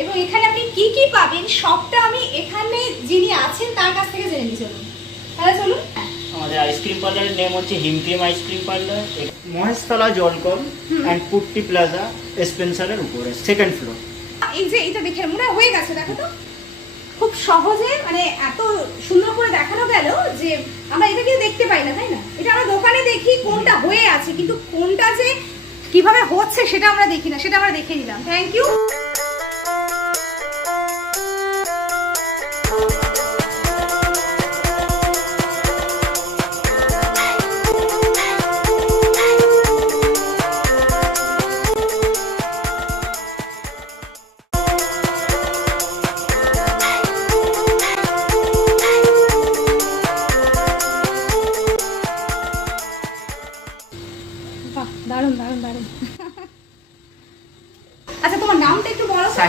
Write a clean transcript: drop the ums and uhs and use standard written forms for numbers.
এবং এখানে আপনি কি কি পাবেন সবটা আমি এখানে যিনি আছেন তার কাছ থেকে জেনে নিয়ে চলুন। তাহলে চলুন। আমাদের আইসক্রিম পার্লারের নেম হচ্ছে হিমক্রিম ice cream parlour, Maheshtala জলকল and putty plaza স্পেন্সারের উপরে, সেকেন্ড ফ্লোর। এই যে এটা দেখে মনে হয়ে গেছে, দেখো তো খুব সহজে মানে এত সুন্দর করে দেখানো গেল যে আমরা এটা দিয়ে দেখতে পাই না, তাই না? এটা আমরা দোকানে দেখি কোনটা হয়ে আছে, কিন্তু কোনটা যে কিভাবে হচ্ছে সেটা আমরা দেখি না, সেটা আমরা দেখে নিলাম। Thank you.